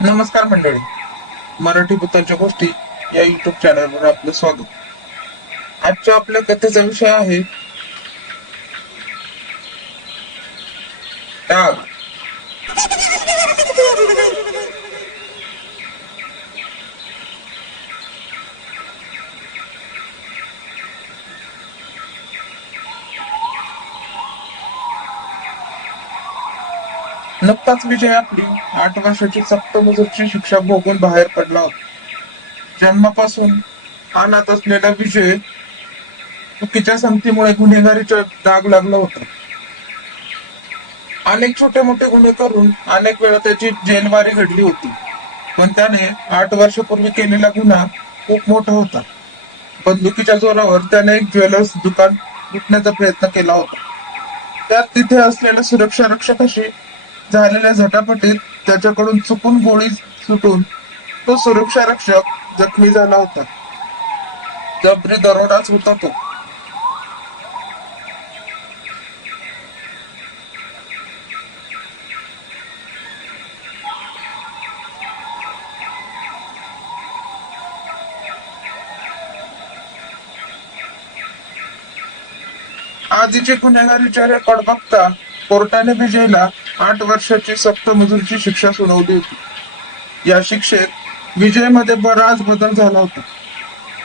नमस्कार मंडळी. मराठी भूतांच्या गोष्टी या युट्यूब चॅनलवर आपलं स्वागत. आजच्या आपल्या कथेचा विषय आहे डाग. नुकताच विजय आपली 8 वर्षाची सक्तमजुरीची शिक्षा भोगून बाहेर पडला होता. जन्मापासून अनाथ असलेला विजय चुकीच्या संगतीमुळे गुन्हेगारीचा डाग लागला होता. अनेक छोटे मोठे गुन्हे करून अनेक वेळा त्याची जेलबारी घडली होती. पण त्याने 8 वर्षापूर्वी केलेला गुन्हा खूप मोठा होता. बंदुकीच्या जोरावर त्याने एक ज्वेलर्स दुकान लुटण्याचा प्रयत्न केला होता. त्यात तिथे असलेल्या सुरक्षा रक्षकाशी झालेल्या झटापटीत त्याच्याकडून चुकून गोळी सुटून तो सुरक्षा रक्षक जखमी झाला होता. जबरी दरोडाच होता तो. आधीचे गुन्हेगारीचे रेकॉर्ड बघता कोर्टाने विजयला 8 वर्षाची सक्त मजुरीची शिक्षा सुनावली होती. या शिक्षेत विजयमध्ये बराच बदल झाला होता.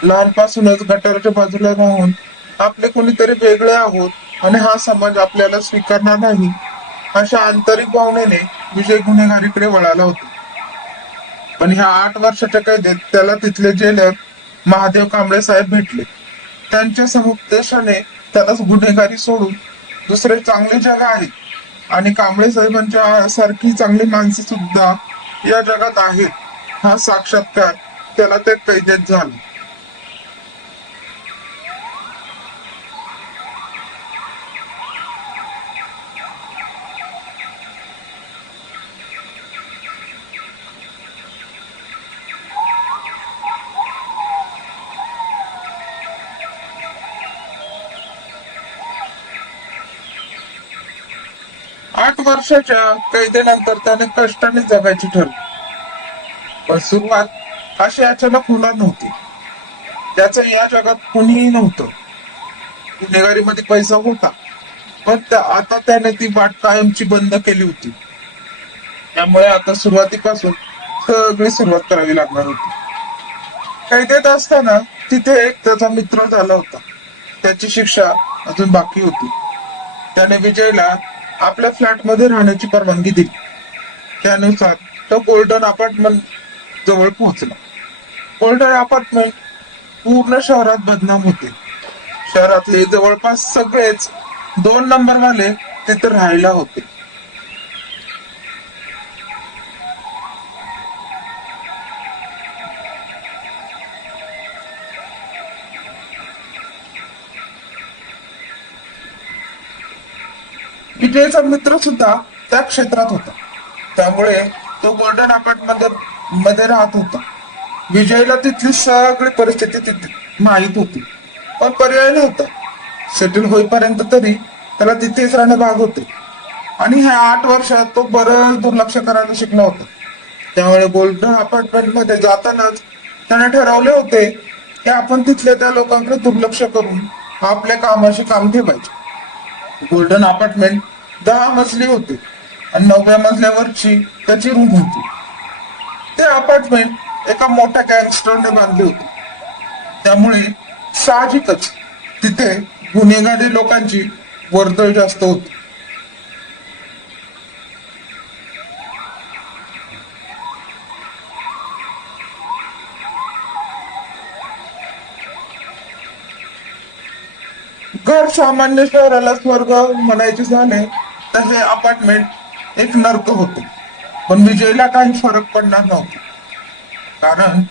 लहानपासूनच गटाराच्या बाजूला राहून आपले कोणीतरी वेगळे आहोत आणि हा समाज आपल्याला स्वीकारणार नाही अशा आंतरिक भावनेने विजय गुन्हेगारीकडे वळाला होता. पण ह्या 8 वर्षाच्या कैदेत त्याला तिथले जेलर महादेव कांबळे साहेब भेटले. त्यांच्या समुपदेशाने त्याला गुन्हेगारी सोडून दुसरे चांगले जग आहे आणि कांबळे साहेबांच्या सारखी चांगली माणसे सुद्धा या जगात आहेत हा साक्षात्कार त्याला त्या कैदेत झाला. 8 वर्षाच्या कैदेनंतर त्याने कष्टाने जगायची ठरवली. पण सुरुवात अशी अचानक होणार नव्हती. त्याचं या जगात कुणीही नव्हतं. गुन्हेगारीमध्ये पैसा होता, पण आता त्याने ती वाट कायमची बंद केली होती. त्यामुळे आता सुरुवातीपासून सगळी सुरुवात करावी लागणार होती. कैदेत असताना तिथे एक त्याचा मित्र झाला होता. त्याची शिक्षा अजून बाकी होती. त्याने विजयला आपल्या फ्लॅट मध्ये राहण्याची परवानगी दिली. त्यानुसार तो गोल्डन अपार्टमेंट जवळ पोहोचला. गोल्डन अपार्टमेंट पूर्ण शहरात बदनाम होते. शहरातले जवळपास सगळेच 2 नंबर वाले तिथे राहायला होते. विजयचा मित्र सुद्धा त्या क्षेत्रात होता. त्यामुळे तो गोल्डन अपार्टमेंट मध्ये राहत होता. विजयला तिथली सगळी परिस्थिती तिथे माहित होती, पण पर्याय नव्हता. सेटल होईपर्यंत तरी त्याला तिथेच राहणे भाग होते आणि ह्या 8 वर्षात तो बरंच दुर्लक्ष करायला शिकला होता. त्यामुळे गोल्डन अपार्टमेंट मध्ये जातानाच त्याने ठरवले होते की आपण तिथल्या त्या लोकांकडे दुर्लक्ष करून आपल्या कामाशी काम ठेवायचे. गोल्डन अपार्टमेंट 10 मजली होते आणि 9व्या मजल्यावरची त्याची रूम होती. ते अपार्टमेंट एका मोठ्या गँगस्टरने बांधले होते. त्यामुळे साहजिकच तिथे गुन्हेगारी लोकांची वर्दळ जास्त होती. घर सामान्य शहराला स्वर्ग म्हणायचे झाले तर हे अपार्टमेंट एक नर्क होते. पण विजयला काही फरक पडणार नव्हता, कारण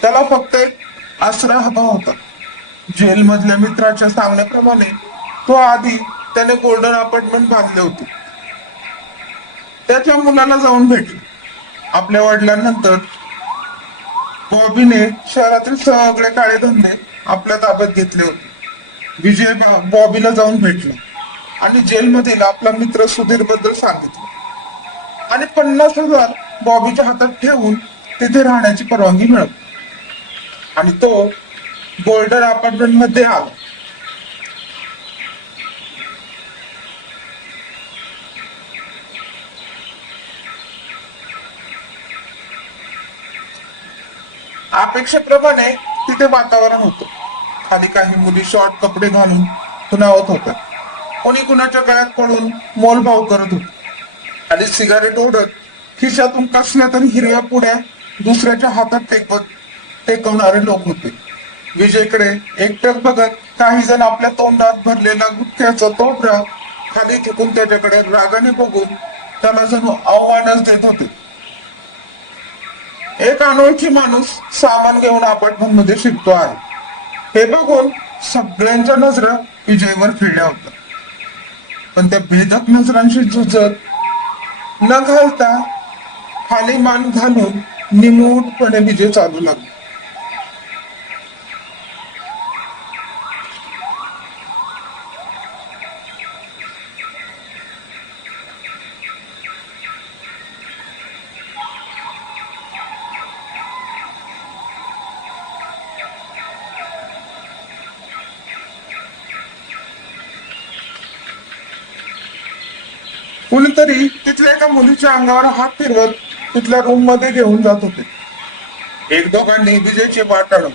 त्याला फक्त एक आसरा हवा होता. जेल मधल्या मित्राच्या सांगण्याप्रमाणे तो आधी त्याने गोल्डन अपार्टमेंट बांधले होते. त्याच्या मुलाला जाऊन भेटले. आपल्या वडिलांनंतर बॉबीने शहरातील सगळे काळे धंदे आपल्या ताब्यात घेतले होते. विजय बॉबीला जाऊन भेटला आणि जेलमधील आपला मित्र सुधीर बद्दल सांगितलं आणि 50,000 बॉबीच्या हातात ठेवून तिथे राहण्याची परवानगी मिळवली आणि तो गोल्डन अपार्टमेंट मध्ये आला. अपेक्षेप्रमाणे तिथे वातावरण होतं. खाली काही मुली शॉर्ट कपडे घालून खुणावत होत्या. कोणी कुणाच्या गळ्यात पडून मोलभाव करत होत आणि सिगारेट ओढत खिशातून कसल्या तरी हिरव्या पुड्या दुसऱ्याच्या हातात टेकवणारे लोक होते. विजयकडे एकटक बघत काही जण आपल्या तोंडात भरलेला गुटख्याचा तोबरा खाली फेकून त्याच्याकडे रागाने बघून त्याला जणू आव्हानच देत होते. एक अनोळखी माणूस सामान घेऊन अपार्टमेंट मध्ये शिरतो आहे हे बघून सगळ्यांच्या नजरा विजयवर फिरल्या होत्या. पण त्या भेदक नजरांशी झुजत न घालता खाली मान घालून निमूटपणे विजय चालू लागला. कुणीतरी तिथल्या एका मुलीच्या अंगावर हात फिरवत तिथल्या रूम मध्ये घेऊन जात होते. एक दोघांनी विजयची वाट अडवली.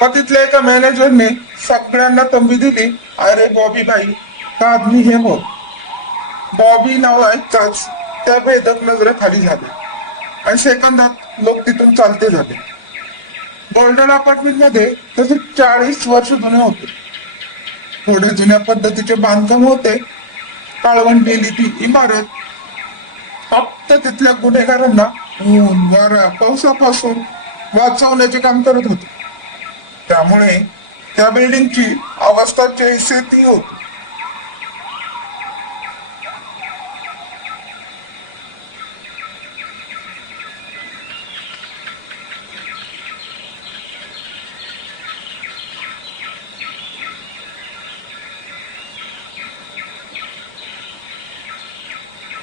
पण तिथल्या एका मॅनेजरने सगळ्यांना तंबी दिली, अरे बॉबी भाई का आदमी हे हो. बॉबी नाव ऐकताच त्या भेदक नजरा खाली झाल्या आणि सेकंदात लोक तिथून चालते झाले. गोल्डन अपार्टमेंट मध्ये तसे 40 वर्ष जुने होते. थोडे जुन्या पद्धतीचे बांधकाम होते. काळवंडलेली ती इमारत फक्त तिथल्या गुन्हेगारांना ऊन वारा पावसापासून वाचवण्याचे काम करत होते. त्यामुळे त्या बिल्डिंगची अवस्था जैसे ती होती.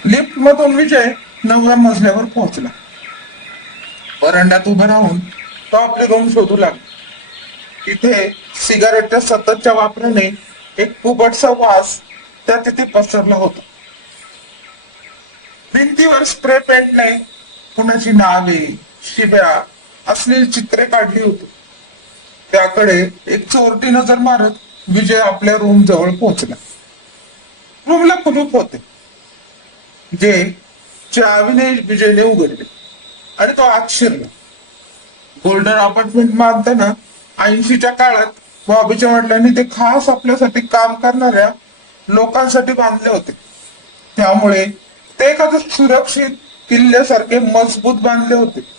लिफ्ट मधून विजय 9व्या मजल्यावर पोहोचला. वरांड्यात उभं राहून तो आपले रूम शोधू लागला. तिथे सिगारेटच्या सततच्या वापराने एक कुबटसा वास त्या तिथे पसरला होता. भिंतीवर स्प्रे पेंटने कुणाची नावे शिव्या असलेली चित्रे काढली होती. त्याकडे एक चोरटी नजर मारत विजय आपल्या रूम जवळ पोहोचला. रूमला कुलूप होते जे चावीने विजयने उघडले आणि तो आत शिरला. गोल्डन अपार्टमेंट बांधताना 80च्या काळात बॉबीच्या वडिलांनी ते खास आपल्यासाठी काम करणाऱ्या लोकांसाठी बांधले होते. त्यामुळे ते एखादं सुरक्षित किल्ल्यासारखे मजबूत बांधले होते.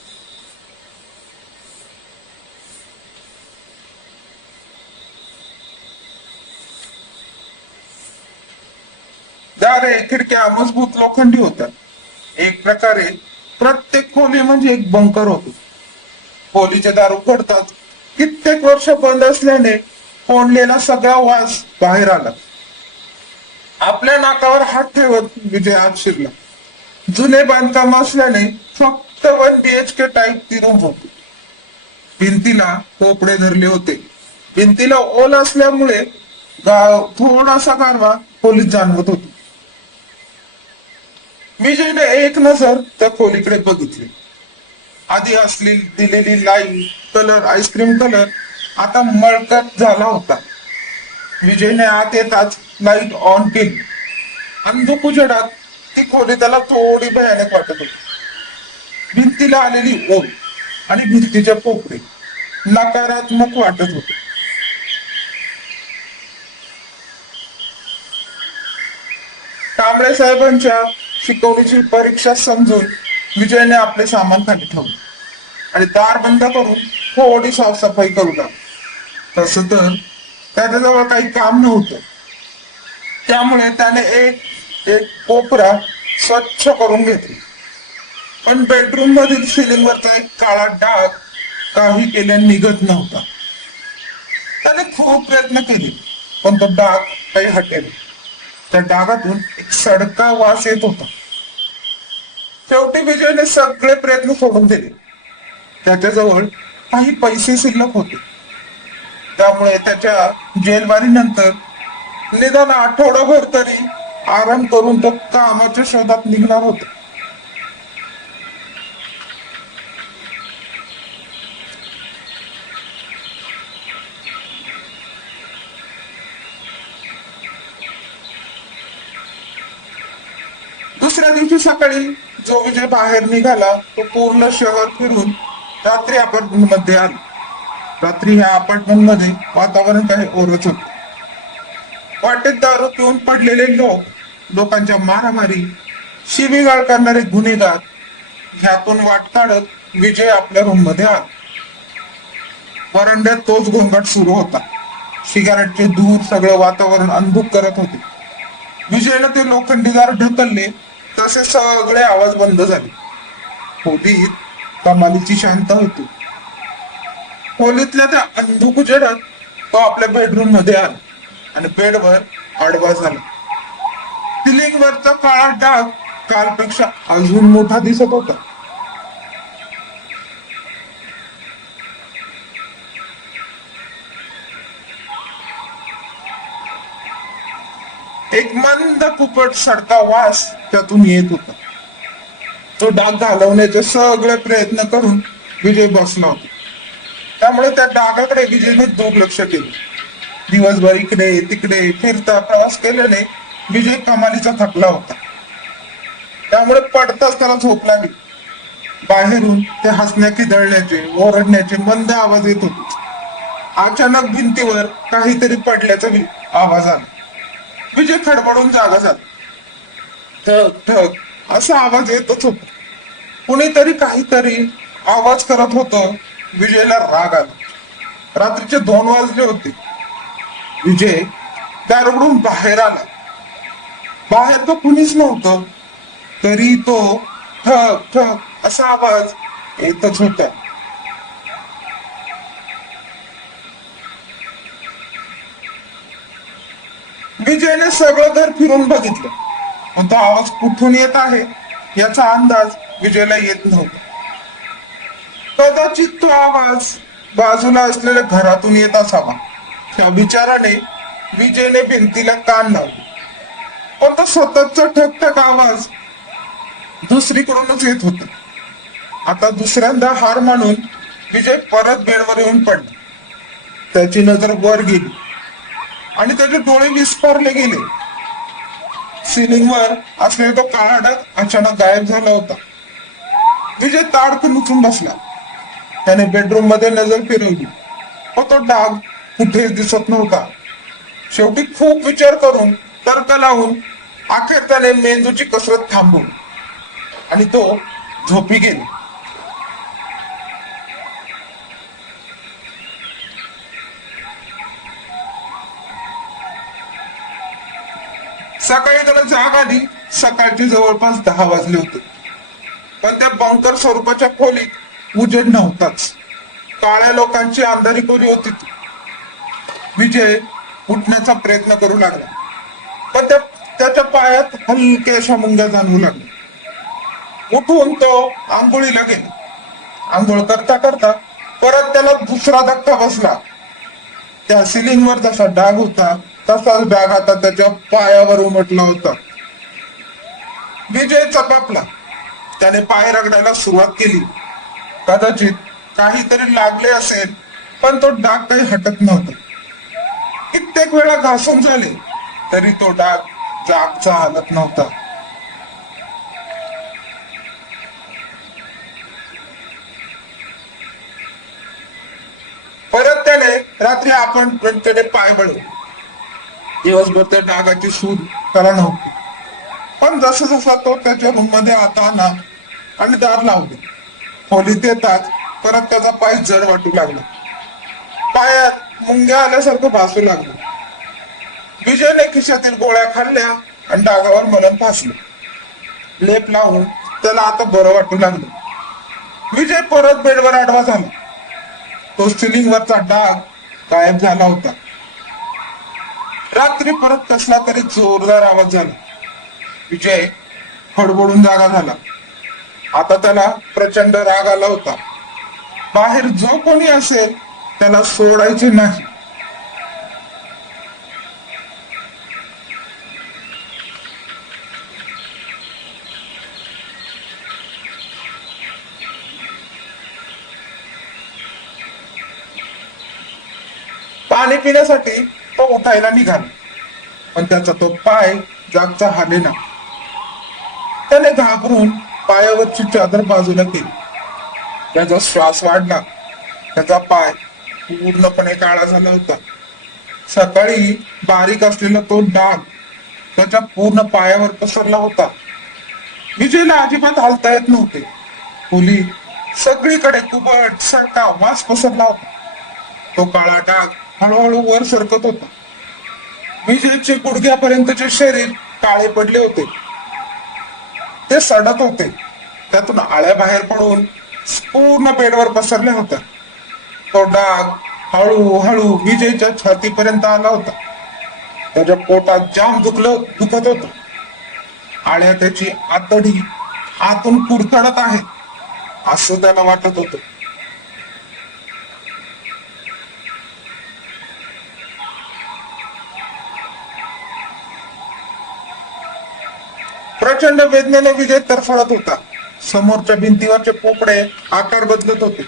दारे खिडक्या मजबूत लोखंडी होत्या. एक प्रकारे प्रत्येक खोली म्हणजे एक बंकर होते. खोलीचे दार उघडतात कित्येक वर्ष बंद असल्याने कोंडलेला सगळा वास बाहेर आला. आपल्या नाकावर हात ठेवत विजय आत शिरला. जुने बांधकाम असल्याने फक्त 1 BHK टाईप ती रूम होती. भिंतीला पोपडे धरले होते. भिंतीला ओल असल्यामुळे थोडासा गारवा खोलीत जाणवत होती. विजयने एक नजर त्या खोलीकडे बघितली. आधी असलेली दिलेली लाईन कलर आईस्क्रीम कलर आता मळकट झाला होता. विजयने आत येताच लाईट ऑन केली. अंधुक उजेडात ती खोली त्याला थोडी भयानक वाटत होती. भिंतीला आलेली ओल आणि भिंतीच्या पोपडे नकारात्मक वाटत होते. कांबळे साहेबांच्या शिकवणीची परीक्षा समजून विजयने आपले सामान खाली ठेवले आणि दार बंद करून थोडी साफसफाई करू लागला. तस तर त्याच्याजवळ काही काम नव्हतं. त्यामुळे त्याने एक एक कोपरा स्वच्छ करून घेतला. पण बेडरूम मधील सिलिंग वरचा एक काळा डाग काही केल्याने निघत नव्हता. त्याने खूप प्रयत्न केले पण तो डाग काही हटेल. त्या डागातून एक सडका वास येत होता. शेवटी विजयने सगळे प्रयत्न सोडून दिले. त्याच्याजवळ काही पैसे शिल्लक होते, त्यामुळे त्याच्या जेलबारीनंतर निदान आठवडाभर तरी आराम करून तो कामाच्या शोधात निघणार होता. दुसऱ्या दिवशी सकाळी जो विजय बाहेर निघाला तो पूर्ण शहर फिरून रात्री अपार्टमेंट मध्ये आला. रात्री ह्या अपार्टमेंट मध्ये वातावरण काही ओरच होत. वाटेत दारू पिऊन पडलेले लोकांच्या मारामारी, शिवीगाळ करणारे गुन्हेगार, ह्यातून वाट काढत विजय आपल्या रूम मध्ये आला. वरांड्यात तोच गोंगाट सुरू होता. सिगारेटचे धूर सगळं वातावरण अंधुक करत होते. विजयला ते लोखंडी दार ढकलले तसे सगळे आवाज बंद झाले. खोलीत कमालीची शांत होती. खोलीतल्या त्या अंधुक उजेडात तो आपल्या बेडरूम मध्ये आला आणि बेडवर आडवा झाला. सिलिंग वरचा काळा डाग कालपेक्षा अजून मोठा दिसत होता. एक मंद कुपट सडका वास त्यातून येत होता. तो डाग घालवण्याचे सगळे प्रयत्न करून विजय बसला होता. त्यामुळे त्या डागाकडे विजयने दुर्लक्ष केले. दिवसभर इकडे तिकडे फिरता प्रवास केल्याने विजय कमालीचा थकला होता. त्यामुळे पडताच त्याला झोप लागली. बाहेरून ते हसण्या खिदळण्याचे, ओरडण्याचे मंद आवाज येत होते. अचानक भिंतीवर काहीतरी पडल्याचा आवाज आला. विजय खडबडून जागा झाला. ठक ठक असा आवाज येतच होता. कुणीतरी काहीतरी आवाज करत होतं. विजयला राग आला. रात्रीचे 2 वाजले होते. विजय दाराकडून बाहेर आला. बाहेर तर कुणीच नव्हतं, तरी तो ठक ठक असा आवाज येतच होता. विजयने सगळं घर फिरून बघितलं, पण तो आवाज कुठून येत आहे याचा अंदाज विजयला येत नव्हता. कदाचित तो आवाज बाजूला असलेल्या घरातून येत असावा. त्या विचाराने विजयने भिंतीला कान लावले, पण तो सततचा ठकठक आवाज दुसरीकडूनच येत होता. आता दुसऱ्यांदा हार मानून विजय परत बेडवर येऊन पडला. त्याची नजर वर गेली आणि त्याचे डोळे विस्फारले गेले. सिलिंगवर असलेला तो काळा डाग अचानक गायब झाला होता. विजय ताडकन उठून बसला. त्याने बेडरूम मध्ये नजर फिरवली, पण तो डाग कुठेच दिसत नव्हता. शेवटी खूप विचार करून, तर्क लावून अखेर त्याने मेंदूची कसरत थांबवली आणि तो झोपी गेला. सकाळी त्याला जाग आली. सकाळचे जवळपास 10 वाजले होते, पण त्या बंकर स्वरूपाच्या खोलीत उजेड नव्हताच. काळ्या लोकांची अंधारी खोली होती. विजय उठण्याचा प्रयत्न करू लागला, पण त्याच्या पायात हलक्याशा मुंग्या जाणवू लागल्या. उठून तो आंघोळीला गेला. आंघोळ करता करता परत त्याला दुसरा धक्का बसला. त्या सिलिंगवर जसा डाग होता तसाच डाग आता त्याच्या पायावर उमटला होता. विजय चपापला. त्याने पाय रगडायला सुरुवात केली. कदाचित काहीतरी लागले असेल, पण तो डाग काही हटत नव्हता. कित्येक वेळा घासून झाले तरी तो डाग जागचा हालत नव्हता. परत त्याने रात्री आपण पाय वळले. दिवसभर त्या डागाची सूद त्याला नव्हती, पण जसा जसा तो त्याच्या रूम मध्ये आता आला आणि दार लावले, खोलीत येताच परत त्याचा पाय जड वाटू लागला. पायात मुंग्या आल्यासारखं भासू लागलं. विजयने खिशातील गोळ्या खाल्ल्या आणि डागावर मलम फासलं. लेप लावून त्याला आता बरं वाटू लागलं. विजय परत बेडवर आडवा झाला. तो सिलिंगवरचा डाग गायब झाला होता. रात्री परत कसला तरी जोरदार आवाज झाला. विजय हडबडून जागा झाला. आता त्याला प्रचंड राग आला होता. बाहेर जो कोणी असेल त्याला सोडायचे नाही. पाणी पिण्यासाठी तो उठायला निघाला, पण त्याचा तो पाय जागचा हालेना. त्याने घाबरून पायावरची चादर बाजूला केली. त्याचा श्वास वाढला. त्याचा पाय पूर्णपणे काळा झाला होता. सकाळी बारीक असलेला तो डाग त्याच्या पूर्ण पायावर पसरला होता. विजयला अजिबात हालता येत नव्हते. खोली सगळीकडे कुबट सडका वास पसरला होता. तो काळा डाग हळूहळू वर सरकत होता. विजयचे गुडघ्यापर्यंतचे शरीर काळे पडले होते. ते सडत होते. त्यातून आळ्या बाहेर पडून पूर्ण बेडवर पसरल्या होत्या. तो डाग हळूहळू विजयच्या छातीपर्यंत आला होता. त्याच्या पोटात जाम दुखत होत. आळ्या त्याची आतडी आतून कुरतडत आहे असं त्याला वाटत होतं. प्रचंड वेदनेने विजय तरफडत होता. समोरच्या भिंतीवरचे पोपडे आकार बदलत होते.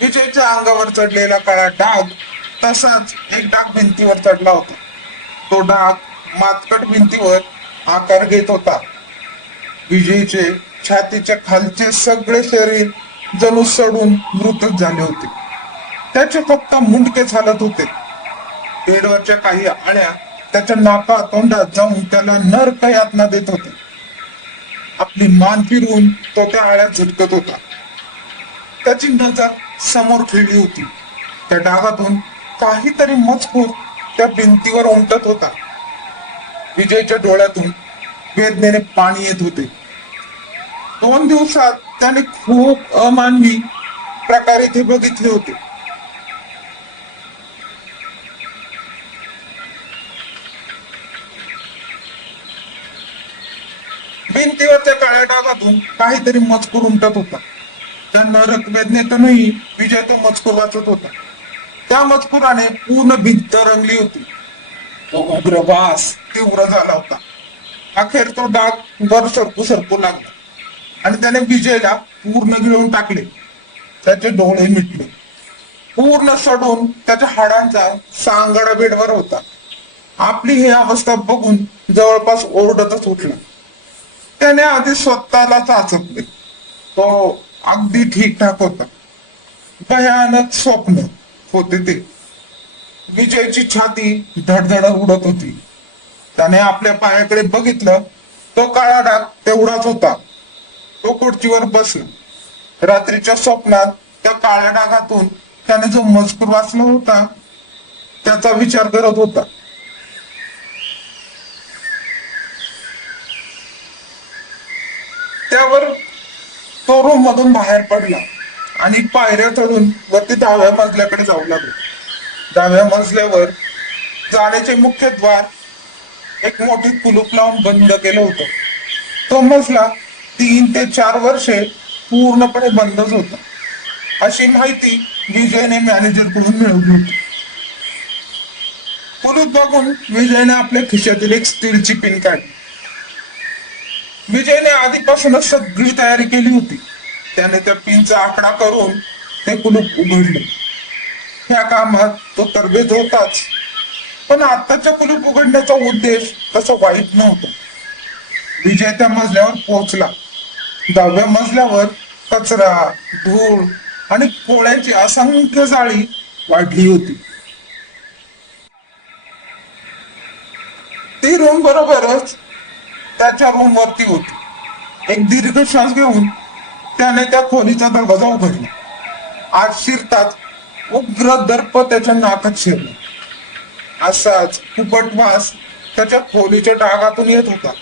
विजयच्या अंगावर चढलेला काळा डाग तसाच एक डाग भिंतीवर चढला होता. तो डाग मातकट भिंतीवर आकार घेत होता. विजयचे छातीच्या खालचे सगळे शरीर जणू सडून मृतच झाले होते. त्याचे फक्त मुंडके हालत होते. बेडवरच्या काही आळ्या त्याच्या नाका तोंडात जाऊन त्याला नरक यातना देत होते. आपली मान फिरवून तो त्या आळ्यात झटकत होता. त्याची नजर समोर खेळली होती. त्या डागातून काहीतरी मजकूर त्या भिंतीवर उमटत होता. विजयच्या डोळ्यातून वेदनेने पाणी येत होते. 2 दिवसात त्याने खूप अमानवी प्रकार इथे बघितले होते. भिंतीवरच्या काळ्या डागातून काहीतरी मजकूर उमटत होता. त्या नरक वेदनेतूनही विजय तो मजकूर वाचत होता. त्या मजकुराने पूर्ण भिंत रंगली होती. तो उग्रवास तीव्र झाला होता. अखेर तो डाग वर सरकू लागला आणि त्याने विजयला पूर्ण गिळून टाकले. त्याचे डोळे मिटले. पूर्ण सडून त्याच्या हाडांचा सांगाडा बेडवर होता. आपली ही अवस्था बघून जवळपास ओरडतच उठला. त्याने आधी स्वतःला चाचपले. तो अगदी ठीकठाक होता. भयानक स्वप्न होते ते. विजयची छाती धडधड उडत होती. त्याने आपल्या पायाकडे बघितलं. तो काळा डाग तेवढाच होता. तो खुर्चीवर बसला. रात्रीच्या स्वप्नात त्या काळ्या डागातून त्याने जो मजकूर वाचला होता त्याचा विचार करत होता. त्यावर तो रूम मधून बाहेर पडला आणि पायऱ्या चढून वरती 10व्या मजल्याकडे जाऊ लागला. 10व्या मजल्यावर जाण्याचे मुख्य द्वार एक मोठी कुलूप लावून बंद केलं होतं. तो मजला 3 ते 4 वर्षे पूर्णपणे बंदच होता अशी माहिती विजयने मॅनेजरकडून मिळवली होती. कुलूप बघून विजयने आपल्या खिशातील एक स्टीलची पिन काढली. विजयने आधीपासूनच सगळी तयारी केली होती. त्याने त्या पिनचा आकडा करून ते कुलूप उघडले. ह्या कामात तो तरबेज होताच, पण आताच्या कुलूप उघडण्याचा उद्देश तसा वाईट नव्हता. विजय त्या मजल्यावर पोहोचला. 10व्या मजल्यावर कचरा, धूळ आणि कोळ्याची असंख्य जाळी वाढली होती. ती रूम बरोबरच त्याच्या रूम वरती होती. एक दीर्घ श्वास घेऊन त्याने त्या खोलीचा दरवाजा उघडला. आत शिरताच उग्र दर्प त्याच्या नाकात शिरला. असाच कुबट वास त्याच्या खोलीच्या डागातून येत होता.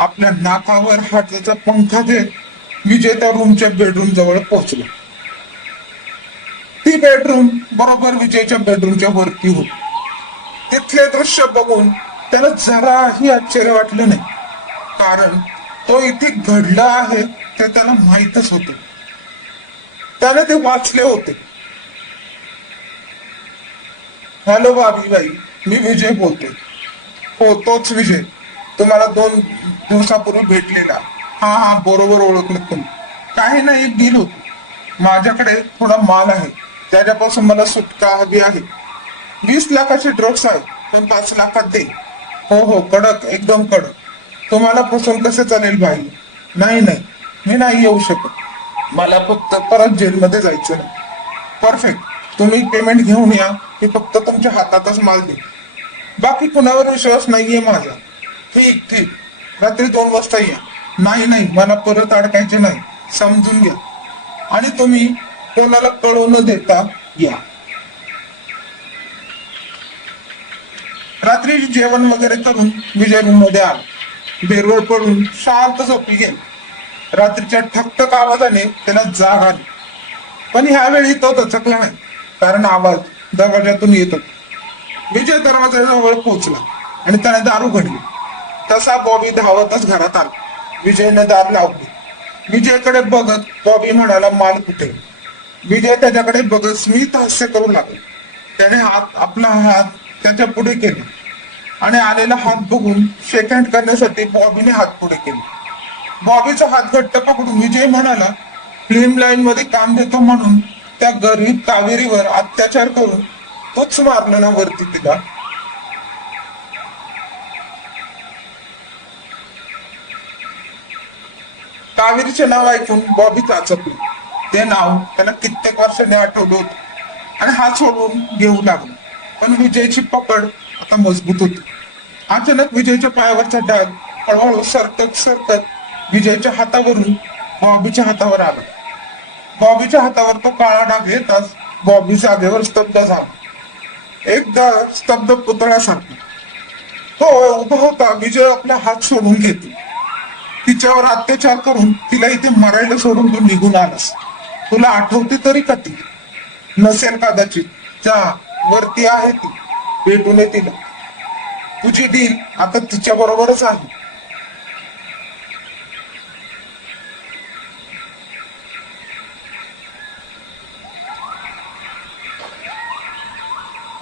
आपल्या नाकावर हाताचा पंखा देत विजय त्या रूमच्या बेडरूम जवळ पोहोचला. ती बेडरूम बरोबर विजयच्या बेडरूमच्या वरती होती. तिथले दृश्य बघून त्याला जराही आश्चर्य वाटलं नाही, कारण तो इथे घडला आहे ते त्याला माहीतच होते. त्याने ते वाचले होते. हॅलो बाई, मी विजय बोलतोय. हो, तोच विजय, तुम्हाला 2 दिवसापूर्वी भेटलेला. हा, बरोबर ओळखलं तुम्ही. काही नाही, एक डील होती. माझ्याकडे थोडा माल आहे, त्याच्यापासून मला सुटका हवी आहे. 20 लाखाचे ड्रग्स आहे, पण 5 लाखात दे. हो, कडक, एकदम कडक. तुम्हाला फसवून कसे चालेल भाई? नाही, मी नाही येऊ शकत. मला फक्त परत जेलमध्ये जायचं नाही. परफेक्ट. तुम्ही पेमेंट घेऊन या, मी फक्त तुमच्या हातातच माल दे. बाकी कुणावर विश्वास नाहीये माझा. ठीक. रात्री 2 वाजता या. नाही, मला परत अडकायचे नाही, समजून घ्या. आणि तुम्ही कोणाला कळू न देता या. रात्री जेवण वगैरे करून विजय रूम मध्ये आला. बेडवर पडून शांत झोपी गेला. रात्रीच्या ठकठक आवाजाने त्याला जाग आली. पण ह्यावेळी तो दचकला नाही, कारण आवाज दरवाजातून येत होता. विजय दरवाजाजवळ पोहोचला आणि त्याने दार उघडली. तसा बॉबी धावतच घरात आला. विजयने दार लावले. विजयकडे बघत बॉबी म्हणाला, माल कुठे? विजय त्याच्याकडे बघत स्मित हास्य करू लागला. त्याने आपला हात त्याच्या पुढे केला आणि आलेला हात बघून शेक हँड करण्यासाठी बॉबीने हात पुढे केले. बॉबीचा हात घट्ट पकडून विजय म्हणाला, फिल्म लाईन मध्ये काम देतो म्हणून त्या गरीब कावेरीवर अत्याचार करून तूच मारलं ना वरती तिला. कावेरीचे नाव ऐकून बॉबी चाचपली. ते नाव त्याला कित्येक वर्षांनी आठवलं होतं आणि हात सोडून घेऊ लागला. पण विजयची पकड आता मजबूत होती. अचानक विजयच्या पायावरचा डाग हळूहळू सरकत विजयच्या हातावरून बॉबीच्या हातावर आला. बॉबीच्या हातावर तो काळा डाग येताच बॉबी जागेवर स्तब्ध झाला. एकदा स्तब्ध पुतळ्यासारखा तो उभा होता. विजय आपला हात सोडून घेते. तिच्यावर अत्याचार करून तिला इथे मरायला सोडून तू निघून आलास. तुला आठवते तरी का ती? नसेल कदाचित. जा, वरती आहे ती, भेटून ये तिला. तुझी डील आता तिच्या बरोबरच आहे.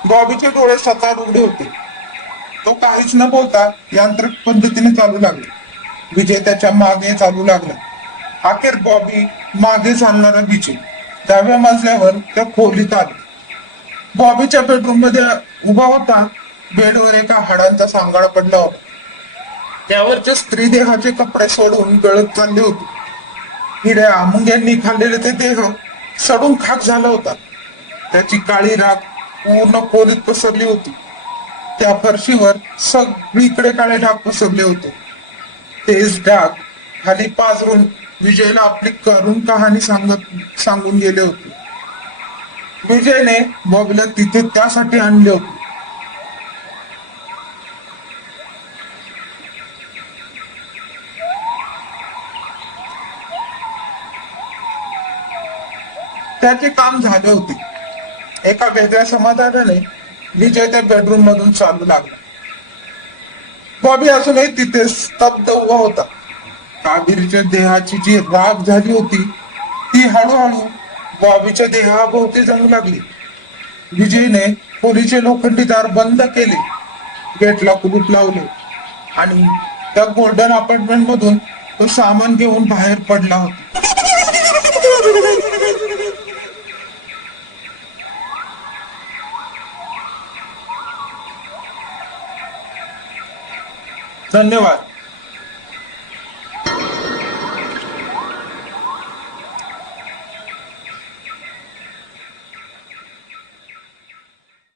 बॉबीचे डोळे सताड उघडे होते. तो काहीच न बोलता यांत्रिक पद्धतीने चालू लागला. विजय त्याच्या मागे चालू लागला. अखेर बॉबी मागे चालणारा विजय 10व्या मजल्यावर त्या खोलीत आला. बॉबीच्या बेडरूम मध्ये उभा होता. बेडवर एका हाडांचा सांगाडा पडला होता. त्यावरचे स्त्री देहाचे कपडे सोडून गळत चालले होते. हिड्या मुंग्यांनी खाल्लेले ते देह सडून खाक झाला होता. त्याची काळी राख पूर्ण खोलीत पसरली होती. त्या फरशीवर सगळीकडे काळे डाग पसरले होते. तेच डाग खाली पाझरून विजयला आपली करुण कहाणी सांगून गेले होते. विजयने बॉबीला तिथे त्यासाठी आणले होते. त्याचे काम झाले होते. एका वेगळ्या समाधानाने विजय त्या बेडरूम मधून चालू लागला. बॉबी अजूनही तिथे स्तब्ध उभा होता. कावेरीच्या देहाची जी राख झाली होती ती हळूहळू बॉबीच्या देहाभोवती जमू लागली. विजयने खोलीचे लोखंडी दार बंद केले, गेटला कुलूप लावले आणि त्या गोल्डन अपार्टमेंट मधून तो सामान घेऊन बाहेर पडला होता. धन्यवाद.